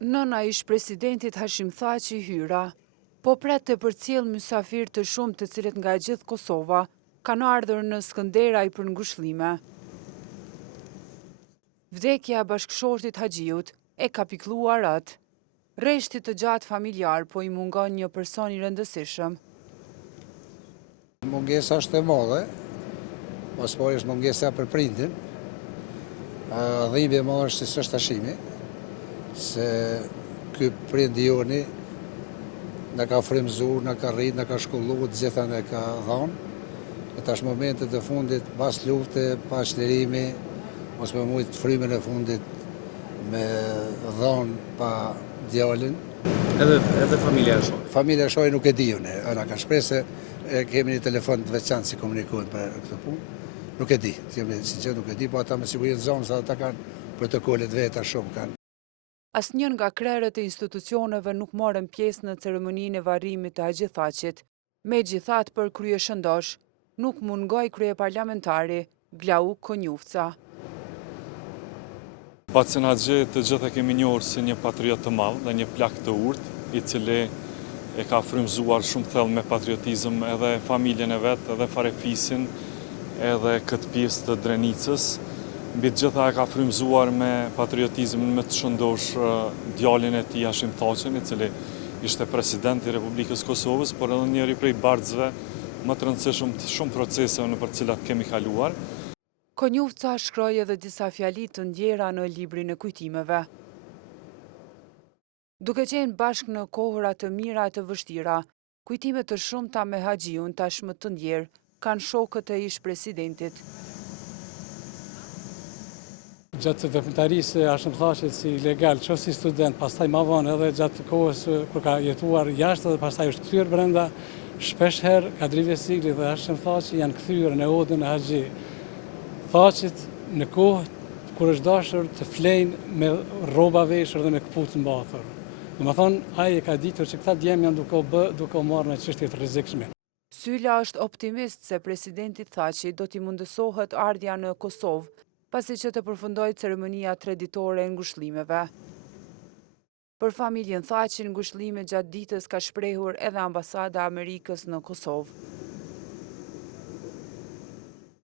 Nëna ish presidentit Hashim Thaçi hyra, po pret të përcjell mysafir të shumë të cilët nga gjithë Kosova kanë ardhur në Skënderaj për ngushëllime. Vdekja e bashkëshortit Haxhiut e ka pikëlluar atë. Rreshti të gjatë familjar po i mungon një person i rëndësishëm. Mungesa është e madhe, mos po është mungesa për prindin. Dhimbje më është si s'është Hashimi, se ky prindi joni në ka frymëzuar, në ka rrit, në ka shkolluar, të gjitha në ka dhënë. Në tash momentet e fundit, pas lufte, pas çlirimi, mos më mujt frymën e fundit me dhënë pa djalin. Edhe familja e shoh. Familja e shoh nuk e di unë, ana ka shpresë kemi një telefon të veçantë si komunikojnë për këtë punë. Nuk e di, nuk e di, po ata me siguri në zonë, sa ata kanë protokollet veta shumë kanë. Asnjën nga krerët e institucioneve nuk morën pjesë në ceremoninë e varrimit të Haxhi Thaçit. Megjithatë, për kryeshëndosh, nuk mungoi kryeparlamentari Glauk Konjufca. Pacën Haxhi të gjithë e kemi njohur si një patriot të madh dhe një plak të urtë, i cili e ka frymëzuar shumë thellë me patriotizëm edhe familjen e vet, edhe farefisin, edhe këtë pjesë të Drenicës. Mbi të gjitha e ka frymëzuar me patriotizmin më të shëndosh djalin e tij Hashim Thaçin, i cili ishte president i Republikës Kosovës, por edhe njëri prej bartësve më të rëndësishëm të shumë proceseve në për cilat kemi kaluar. Konjufca shkroi edhe disa fjali të ndjera në librin e kujtimeve. Duke qenë bashkë në kohëra të mira e të vështira, kujtime të shumta me Haxhiun tashmë të ndjerë kanë shokët e ish presidentit. Gjatë veprimtarisë Hashim Thaçit si ilegal, qoftë si student, pastaj më vonë edhe gjatë kohës kur ka jetuar jashtë dhe pastaj është kthyer brenda, shpesh herë Kadri Vesigli dhe Hashim Thaçi janë kthyer në odën e Haxhi Thaçit në kohë kur është dashur të flejnë me rroba veshur dhe me këpucë mbathur. Domethënë, ai e ka ditur që këta djemë janë duke u marrë në çështje të rrezikshme. Sylla është optimist se presidenti Thaçi do t'i mundësohet ardhja në Kosovë, pasi që të përfundoj ceremonia traditore e ngushëllimeve. Për familjen Thaçi, ngushëllime gjatë ditës ka shprehur edhe ambasada e Amerikës në Kosovë.